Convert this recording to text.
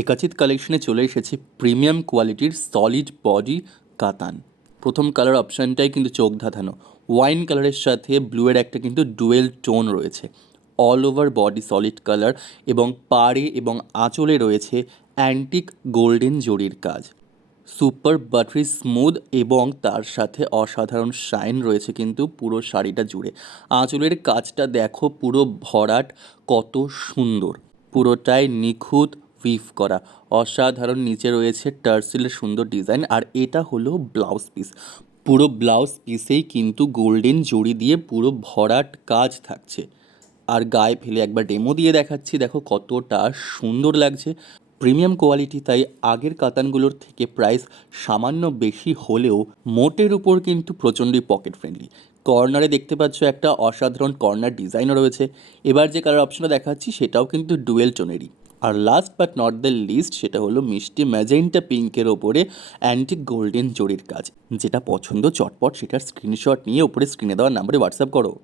একাচিত কালেকশনে চলে এসেছে প্রিমিয়াম কোয়ালিটির সলিড বডি কাতান। প্রথম কালার অপশানটাই কিন্তু চোখ ধাঁধানো। ওয়াইন কালারের সাথে ব্লুয়ের একটা কিন্তু ডুয়েল টোন রয়েছে। All over body solid colour এবং পাড়ে এবং আঁচলে রয়েছে অ্যান্টিক গোল্ডেন জরির কাজ। সুপার বাটারি স্মুথ এবং তার সাথে অসাধারণ শাইন রয়েছে কিন্তু পুরো শাড়িটা জুড়ে। আঁচলের কাজটা দেখো, পুরো ভরাট, কত সুন্দর, পুরোটাই নিখুঁত উইভ করা, অসাধারণ। নিচে রয়েছে টার্সেলের সুন্দর ডিজাইন, আর এটা হলো ব্লাউজ পিস। পুরো ব্লাউজ পিসেই কিন্তু গোল্ডেন জড়ি দিয়ে পুরো ভরাট কাজ থাকছে। আর গায়ে ফেলে একবার ডেমো দিয়ে দেখাচ্ছি, দেখো কতটা সুন্দর লাগছে। প্রিমিয়াম কোয়ালিটি, তাই আগের কাতানগুলোর থেকে প্রাইস সামান্য বেশি হলেও মোটের উপর কিন্তু প্রচণ্ডই পকেট ফ্রেন্ডলি। কর্নারে দেখতে পাচ্ছ একটা অসাধারণ কর্নার ডিজাইনও রয়েছে। এবার যে কালার অপশনটা দেখাচ্ছি সেটাও কিন্তু ডুয়েল টোনেরই। আর last but not the least, সেটা হলো মিষ্টি ম্যাজেন্টা পিঙ্কের ওপরে অ্যান্টিক গোল্ডেন জরির কাজ। যেটা পছন্দ চটপট সেটার স্ক্রিনশট নিয়ে ওপরে স্ক্রিনে দেওয়ার নাম্বারে হোয়াটসঅ্যাপ করো।